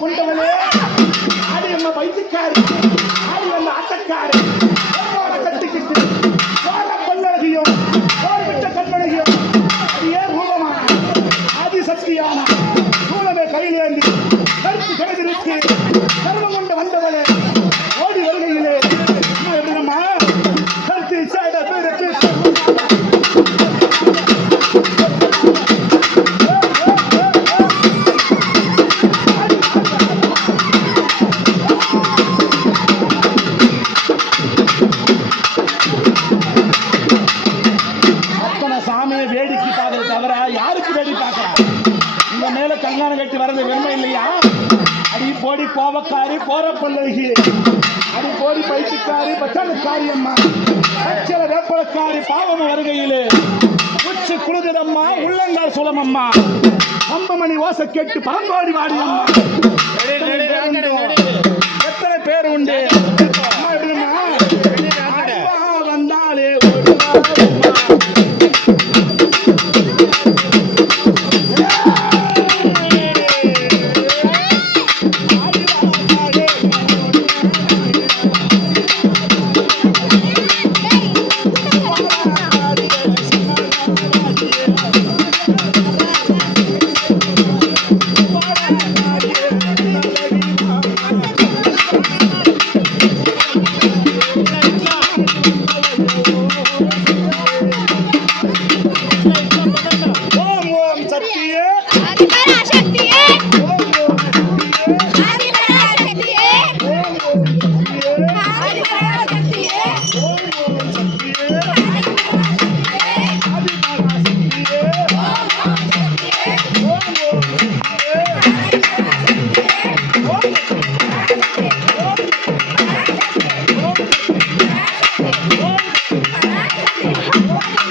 கொண்டவளே ஆடி அம்மா பைத்தியக்காரி ஆடி அம்மா ஆட்டக்காரி. கட்டிக்கிட்டு கோர பல்லழகியும் கோர் விட்ட கண்ணழகியும் அடியே ரூபமான ஆதி சக்தியான சூழலை கையிலேந்தி கருத்து கிடந்திருக்கு வேடிக்கை பார்க்கறது தவிர யாருக்கு வேடி பார்க்கறா இந்த மேல கல்யாணம் கட்டி வர்றது வெண்மை இல்லையா? அடி போடி கோபக்காரி போற பல்லழகி அடி போடி பைத்தியக்காரி பச்சனக்காரி அம்மா. பச்சல வேப்பலக்காரி பாவன வருகையிலே. உச்சி குழுதிரம்மா உள்ளங்கால் சுலமம்மா. அம்பமணி ஓசை கேட்டு பாம்பாடி வாடி அம்மா. எத்தனை பேர் உண்டு? வந்தாலே.